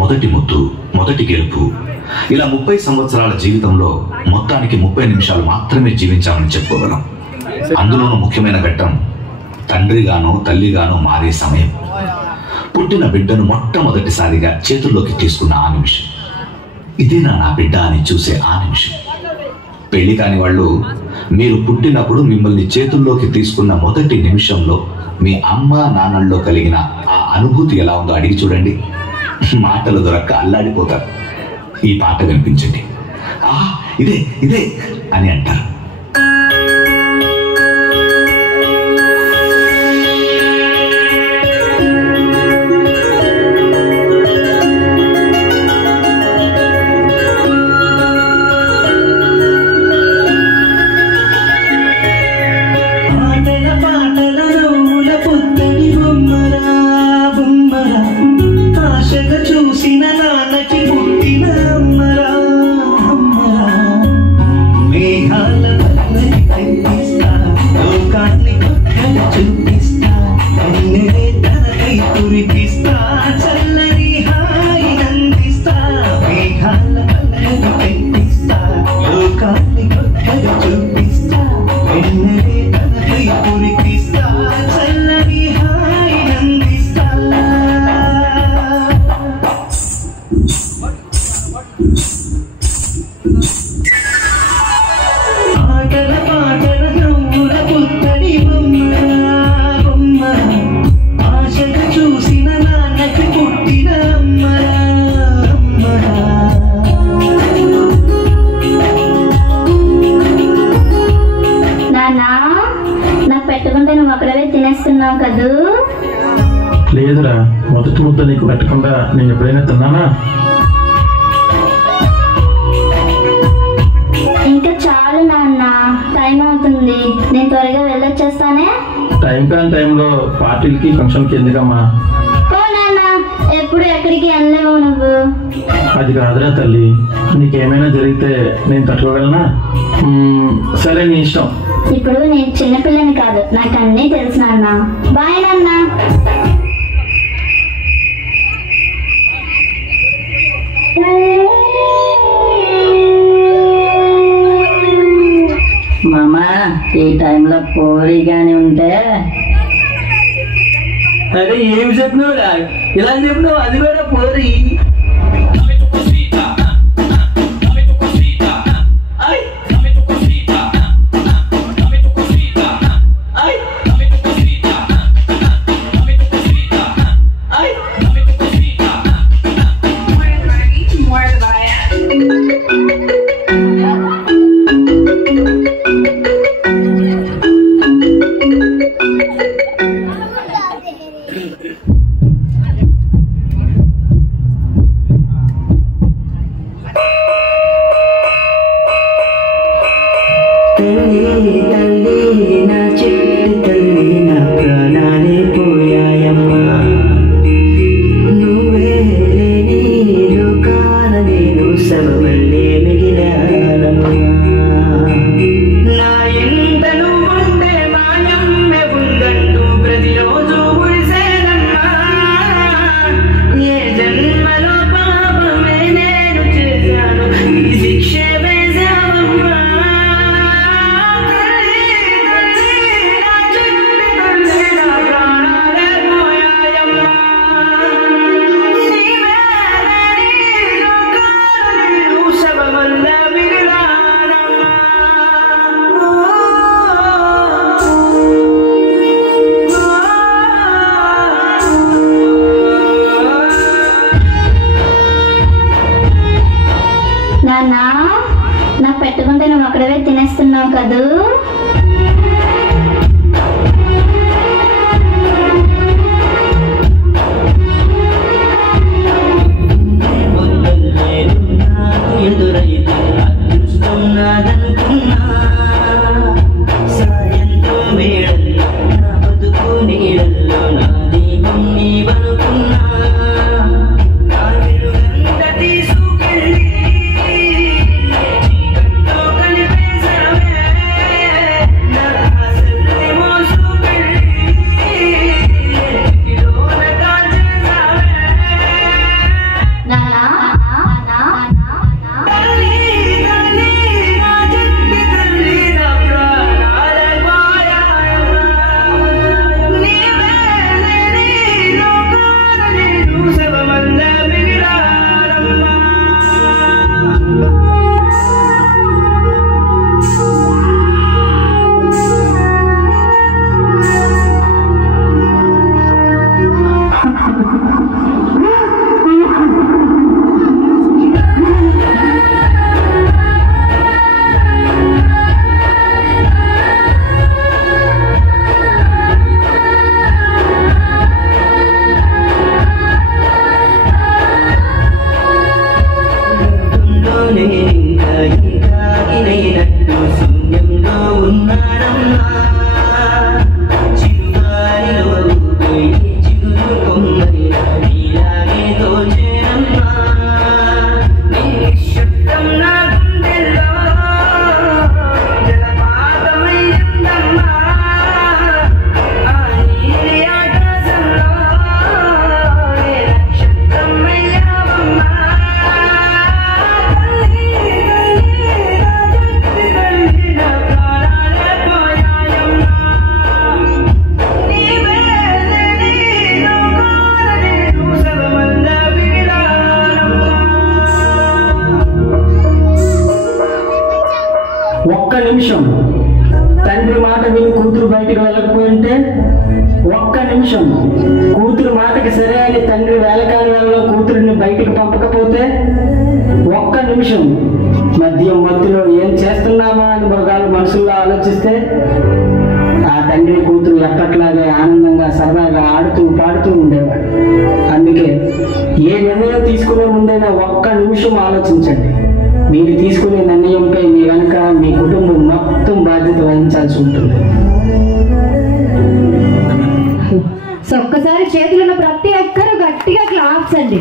మొదటి ముద్దు, మొదటి గెలుపు, ఇలా 30 సంవత్సరాల జీవితంలో మొత్తానికి 30 నిమిషాలు మాత్రమే జీవించామని చెప్పుకోగలం. అందులోనూ ముఖ్యమైన ఘట్టం తండ్రిగానో తల్లిగానో మారే సమయం. పుట్టిన బిడ్డను మొట్టమొదటిసారిగా చేతుల్లోకి తీసుకున్న ఆ నిమిషం, ఇదేనా నా బిడ్డ అని చూసే ఆ నిమిషం. పెళ్లి కాని వాళ్ళు మీరు పుట్టినప్పుడు మిమ్మల్ని చేతుల్లోకి తీసుకున్న మొదటి నిమిషంలో మీ అమ్మ నాన్నల్లో కలిగిన ఆ అనుభూతి ఎలా ఉందో అడిగి చూడండి. మాటలు దొరక్క అల్లాడిపోతారు. ఈ పాట వినిపించండి. ఇదే ఇదే అని అంటారు. లేదురా, మొదటి ముద్ద నీకు పెట్టకుండా నేను ఎప్పుడైనా తిన్నానా? ఇంకా చాలు నాన్న, టైం అవుతుంది. నేను త్వరగా వెళ్ళొచ్చేస్తానే. టైం కాని టైంలో పార్టీలకి ఫంక్షన్కి ఎందుకమ్మా? ఎప్పుడు ఎక్కడికి వెళ్ళలేవు నువ్వు. అది కాదురా తల్లి, నీకేమైనా జరిగితే నేను తట్టుకోగలనా? సరే నీ ఇష్టం. ఇప్పుడు నేను చిన్నపిల్లని కాదు, నాకు అన్నీ తెలుసు నాన్న. బాయ్ నాన్న. మామా, ఈ టైంలో పోరీ గాని ఉంటే. అరే ఏమి చెప్పినావురా, ఇలా చెప్పినావు? అది కూడా పోరీ. నాకు పెట్టుకుంటే నువ్వు అక్కడవే తినేస్తున్నావు కదూ. నిమిషం కూతురు మాటకి సరే అని తండ్రి వేలకాని వేళలో కూతురిని బయటికి పంపకపోతే, ఒక్క నిమిషం మద్యం మత్తులో ఏం చేస్తున్నామా అని మగాళ్ళు మనసుల్లో ఆలోచిస్తే, ఆ తండ్రి కూతురు ఎప్పట్లాగే ఆనందంగా సరదాగా ఆడుతూ పాడుతూ ఉండేవాడు. అందుకే ఏ నిర్ణయం తీసుకునే ముందైనా ఒక్క నిమిషం ఆలోచించండి. మీరు తీసుకునే నిర్ణయంపై మీ వెనక మీ కుటుంబం మొత్తం బాధ్యత వహించాల్సి ఉంటుంది. ఒక్కసారి చేతులున్న ప్రతి ఒక్కరూ గట్టిగా క్లాప్స్ అండి.